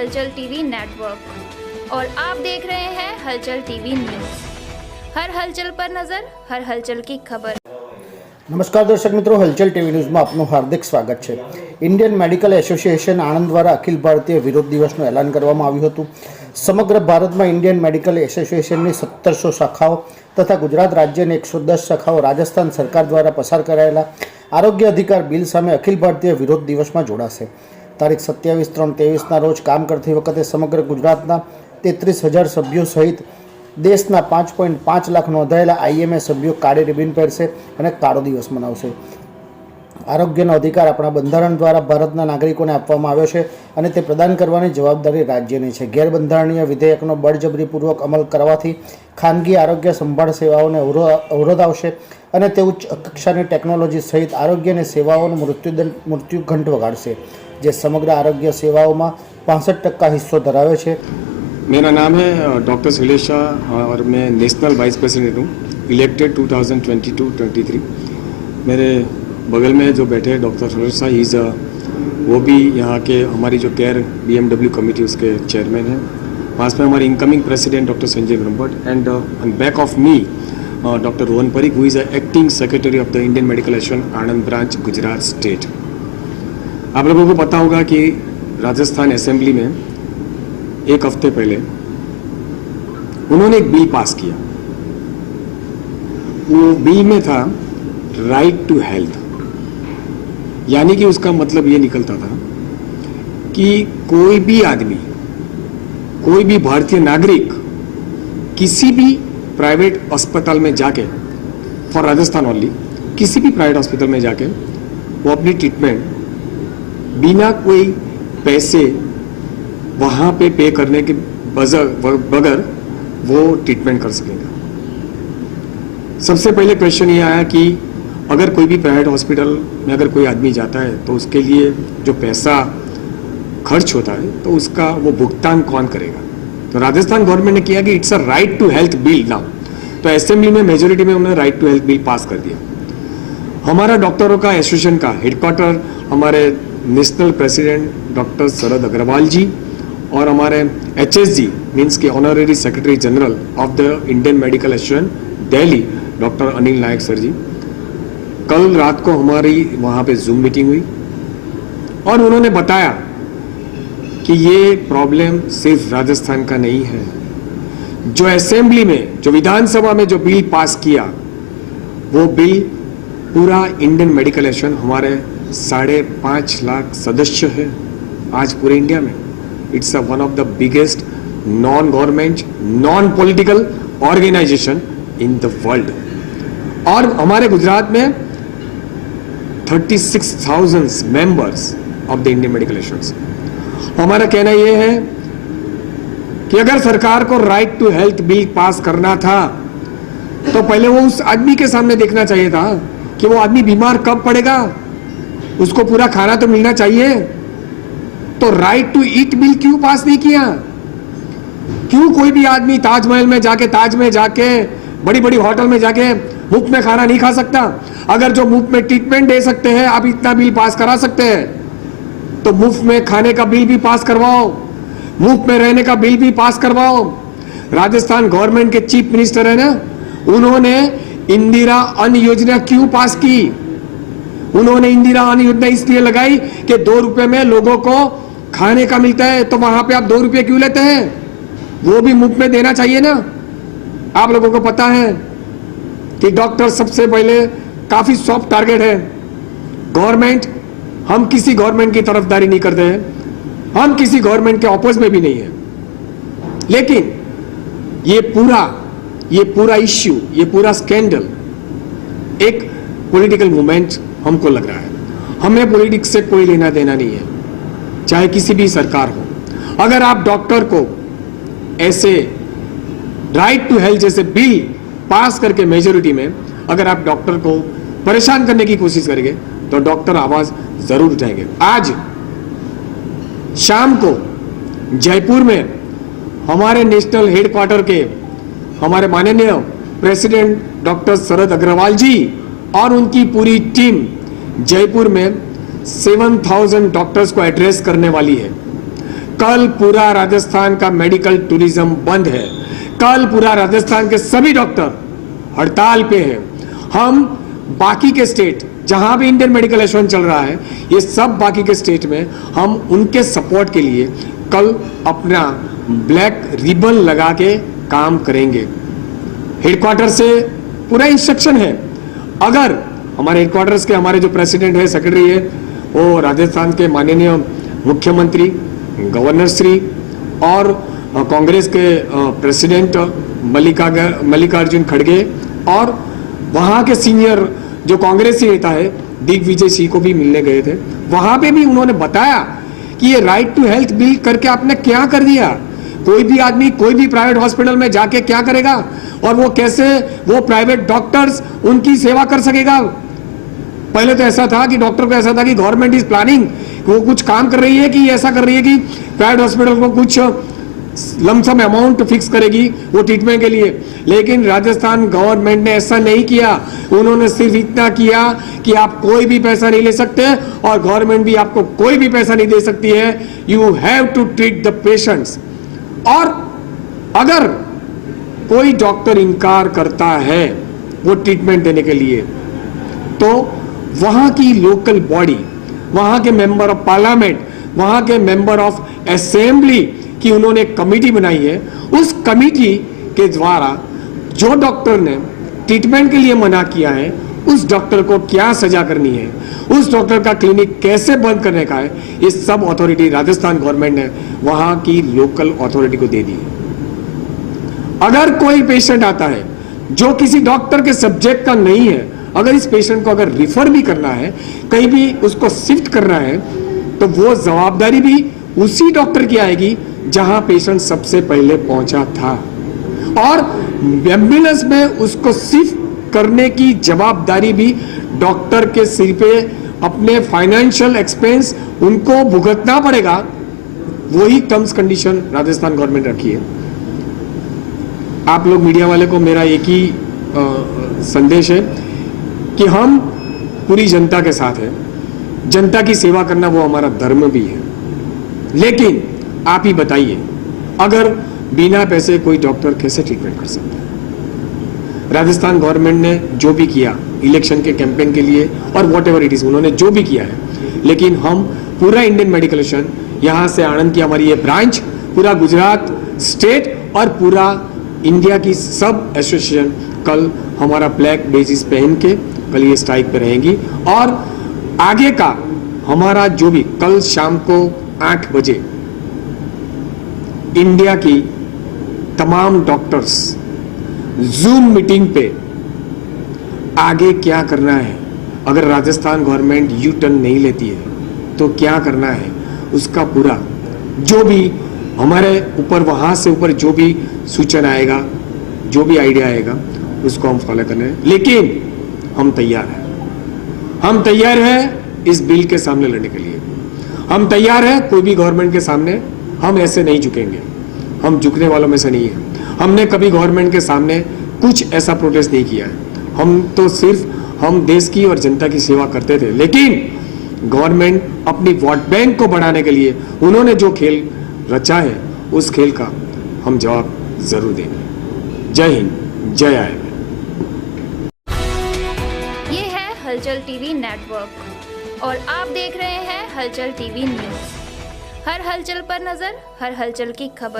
हलचल TV network और आप देख रहे हैं हलचल टीवी न्यूज़। हर हलचल पर नजर, हर हलचल की खबर। नमस्कार दर्शक मित्रों, हलचल टीवी न्यूज़ में आपનું हार्दिक સ્વાગત છે। ઇન્ડિયન મેડિકલ એસોસિએશન આણંદ દ્વારા અખિલ ભારતીય વિરોધ દિવસનું એલાન કરવામાં આવ્યું હતું। સમગ્ર ભારતમાં ઇન્ડિયન મેડિકલ એસોસિએશનની 1700 શાખાઓ તથા ગુજરાત રાજ્યની 110 શાખાઓ રાજસ્થાન સરકાર દ્વારા પસાર કરાયેલા આરોગ્ય અધિકાર બિલ સામે અખિલ ભારતીય વિરોધ દિવસમાં જોડાશે। તારીખ 27/3/23ના રોજ કામ કરતી વખતે સમગ્ર ગુજરાતના 33,000 સભ્યો સહિત દેશના 5.5 લાખ નોંધાયેલા આઈએમએ સભ્યો કાળી રિબિન પહેરશે અને કાળો દિવસ મનાવશે। આરોગ્યનો અધિકાર આપણા બંધારણ દ્વારા ભારતના નાગરિકોને આપવામાં આવ્યો છે અને તે પ્રદાન કરવાની જવાબદારી રાજ્યની છે। ગેરબંધારણીય વિધેયકનો બળજબરીપૂર્વક અમલ કરવાથી ખાનગી આરોગ્ય સંભાળ સેવાઓને અવરોધ આવશે અને તે ઉચ્ચ કક્ષાની ટેકનોલોજી સહિત આરોગ્યની સેવાઓનો મૃત્યુઘંટ વગાડશે, જે સમગ્ર આરોગ્ય સેવાઓમાં 65% હિસ્સો ધરાવે છે। मेरा नाम है डॉक्टर शैलेश शाह और मैं नेशनल वाइस प्रेसिडेंट हूँ, इलेक्टेड 2022-23। मेरे बगल में जो बैठे डॉक्टर शैलेश शाह, इज़ वो भी यहाँ के हमारी जो केयर BMW कमेटी उसके चेयरमैन हैं। पास में हमारे incoming president doctor Sanjay Brahmbhatt and on back of me doctor Rohan Parikh, who is acting secretary of the Indian Medical association Anand branch, Gujarat state. आप लोगों को पता होगा कि राजस्थान असेंबली में एक हफ्ते पहले उन्होंने एक बिल पास किया। वो बिल में था राइट टू हेल्थ, यानी कि उसका मतलब ये निकलता था कि कोई भी आदमी, कोई भी भारतीय नागरिक किसी भी प्राइवेट अस्पताल में जाके, फॉर राजस्थान ओनली, किसी भी प्राइवेट हॉस्पिटल में जाके वो अपनी ट्रीटमेंट बिना कोई पैसे वहाँ पे पे करने के बगैर वो ट्रीटमेंट कर सकेगा। सबसे पहले क्वेश्चन ये आया कि अगर कोई भी प्राइवेट हॉस्पिटल में अगर कोई आदमी जाता है तो उसके लिए जो पैसा खर्च होता है तो उसका वो भुगतान कौन करेगा। तो राजस्थान गवर्नमेंट ने किया कि it's a right to health bill now. तो असेंबली में मेजोरिटी में उन्होंने right to health bill pass कर दिया। हमारा डॉक्टरों का एसोसिएशन का हेडक्वार्टर हमारे national president doctor Sharad Agarwal ji और हमारे HSG मीन्स के honorary secretary general of the Indian Medical Association Delhi doctor Anil Nayak sir ji, कल रात को हमारी वहाँ पे जूम मीटिंग हुई और उन्होंने बताया कि ये प्रॉब्लम सिर्फ राजस्थान का नहीं है। जो असेंबली में, जो विधानसभा में जो बिल पास किया, वो बिल पूरा इंडियन मेडिकल एसोसिएशन, हमारे 5.5 लाख सदस्य है आज पूरे इंडिया में। It's one of the biggest non-government, non-political organization in the world। और हमारे गुजरात में 36,000 members of the Indian Medical Association। हमारा कहना यह है कि अगर सरकार को right to health bill pass करना था तो पहले वो उस आदमी के सामने देखना चाहिए था कि वो आदमी बीमार कब पड़ेगा, उसको पूरा खाना तो मिलना चाहिए। तो राइट टू ईट बिल क्यों पास नहीं किया? क्यों कोई भी आदमी ताजमहल में जाके, ताज में जाके, बड़ी बड़ी होटल में जाके मुफ्त में खाना नहीं खा सकता? अगर जो मुफ्त में ट्रीटमेंट दे सकते हैं, आप इतना बिल पास करा सकते हैं, तो मुफ्त में खाने का बिल भी पास करवाओ, मुफ्त में रहने का बिल भी पास करवाओ। राजस्थान गवर्नमेंट के चीफ मिनिस्टर है ना, उन्होंने इंदिरा अन्न योजना क्यों पास की? उन्होंने इंदिरा अन्न योजना इसलिए लगाई कि 2 रुपए में लोगों को खाने का मिलता है, तो वहां पे आप 2 रुपए क्यों लेते हैं? वो भी मुफ्त में देना चाहिए ना। आप लोगों को पता है कि डॉक्टर सबसे पहले काफी सॉफ्ट टारगेट है। गवर्नमेंट, हम किसी गवर्नमेंट की तरफदारी नहीं करते हैं, हम किसी गवर्नमेंट के ऑपोज में भी नहीं है, लेकिन ये पूरा इश्यू, ये पूरा स्कैंडल एक पॉलिटिकल मूवमेंट हमको लग रहा है। हमें पॉलिटिक्स से कोई लेना देना नहीं है, चाहे किसी भी सरकार हो। अगर आप डॉक्टर को ऐसे राइट टू हेल्थ जैसे बिल पास करके मेजोरिटी में अगर आप डॉक्टर को परेशान करने की कोशिश करेंगे तो डॉक्टर आवाज जरूर उठाएंगे। आज शाम को जयपुर में हमारे नेशनल हेडक्वार्टर के हमारे माननीय प्रेसिडेंट डॉक्टर शरद अग्रवाल जी और उनकी पूरी टीम जयपुर में 7,000 डॉक्टर्स को एड्रेस करने वाली है। कल पूरा राजस्थान का मेडिकल टूरिज्म बंद है। कल पूरा राजस्थान के सभी डॉक्टर हड़ताल पे है। हम बाकी के स्टेट जहां भी इंडियन मेडिकल एसोसिएशन चल रहा है, ये सब बाकी के स्टेट में हम उनके सपोर्ट के लिए कल अपना ब्लैक रिबन लगा के काम करेंगे। हेडक्वार्टर से पूरा इंस्ट्रक्शन है। अगर हमारे हेडक्वार्टर्स के हमारे जो प्रेसिडेंट है, सेक्रेटरी है, वो राजस्थान के माननीय मुख्यमंत्री, गवर्नर श्री और कांग्रेस के प्रेसिडेंट मल्लिकार्जुन खड़गे और वहां के सीनियर जो कांग्रेसी नेता है दिग्विजय सिंह को भी मिलने गए थे। वहां पे भी उन्होंने बताया कि ये राइट टू हेल्थ बिल करके आपने क्या कर दिया। कोई भी आदमी कोई भी प्राइवेट हॉस्पिटल में जाके क्या करेगा और वो कैसे वो प्राइवेट डॉक्टर्स उनकी सेवा कर सकेगा। पहले तो ऐसा था कि डॉक्टर को ऐसा था कि गवर्नमेंट इज प्लानिंग, वो कुछ काम कर रही है कि ऐसा कर रही है कि प्राइवेट हॉस्पिटल को कुछ लमसम अमाउंट फिक्स करेगी वो ट्रीटमेंट के लिए। लेकिन राजस्थान गवर्नमेंट ने ऐसा नहीं किया। उन्होंने सिर्फ इतना किया कि आप कोई भी पैसा नहीं ले सकते और गवर्नमेंट भी आपको कोई भी पैसा नहीं दे सकती है। You have to treat the patients. और अगर कोई डॉक्टर इनकार करता है वो ट्रीटमेंट देने के लिए, तो वहां की लोकल बॉडी, वहां के मेंबर ऑफ पार्लियामेंट, वहां के मेंबर ऑफ असेंबली की उन्होंने कमेटी बनाई है। उस कमेटी के द्वारा जो डॉक्टर ने ट्रीटमेंट के लिए मना किया है, उस डॉक्टर को क्या सजा करनी है, उस डॉक्टर का क्लिनिक कैसे बंद करने का है, ये सब अथॉरिटी राजस्थान गवर्नमेंट ने वहां की लोकल अथॉरिटी को दे दी है। अगर कोई पेशेंट आता है जो किसी डॉक्टर के सब्जेक्ट का नहीं है, अगर इस पेशेंट को अगर रिफर भी करना है, कहीं भी उसको शिफ्ट करना है, तो वो जवाबदारी भी उसी डॉक्टर की आएगी जहां पेशेंट सबसे पहले पहुंचा था। और एम्बुलेंस में उसको शिफ्ट करने की जवाबदारी भी डॉक्टर के सिर पे, अपने फाइनेंशियल एक्सपेंस उनको भुगतना पड़ेगा। वही टर्म्स कंडीशन राजस्थान गवर्नमेंट रखी है। आप लोग मीडिया वाले को मेरा एक ही संदेश है कि हम पूरी जनता के साथ हैं। जनता की सेवा करना वो हमारा धर्म भी है। लेकिन आप ही बताइए, अगर बिना पैसे कोई डॉक्टर कैसे ट्रीटमेंट कर सकता है। राजस्थान गवर्नमेंट ने जो भी किया इलेक्शन के कैंपेन के लिए और वॉट एवर इट इज, उन्होंने जो भी किया है, लेकिन हम पूरा इंडियन मेडिकल एसोसिएशन, यहाँ से आनंद की हमारी ये ब्रांच, पूरा गुजरात स्टेट और पूरा इंडिया की सब एसोसिएशन कल हमारा ब्लैक बेसिस पहन के कल ये स्ट्राइक पे रहेंगी। और आगे का हमारा जो भी कल शाम को 8 बजे इंडिया की तमाम डॉक्टर्स जूम मीटिंग पे आगे क्या करना है, अगर राजस्थान गवर्नमेंट यू टर्न नहीं लेती है तो क्या करना है, उसका पूरा जो भी हमारे ऊपर वहां से ऊपर जो भी सूचना आएगा, जो भी आइडिया आएगा, उसको हम फॉलो करने हैं। लेकिन हम तैयार हैं, हम तैयार हैं इस बिल के सामने लड़ने के लिए। हम तैयार हैं कोई भी गवर्नमेंट के सामने, हम ऐसे नहीं झुकेंगे। हम झुकने वालों में से नहीं है। हमने कभी गवर्नमेंट के सामने कुछ ऐसा प्रोटेस्ट नहीं किया है। हम तो सिर्फ हम देश की और जनता की सेवा करते थे। लेकिन गवर्नमेंट अपनी वोट बैंक को बढ़ाने के लिए उन्होंने जो खेल रचा है, उस खेल का हम जवाब जरूर देंगे। जय हिंद, जय आर्य। ये है हलचल टीवी नेटवर्क और आप देख रहे हैं हलचल टीवी न्यूज़। हर हलचल पर नजर, हर हलचल की खबर।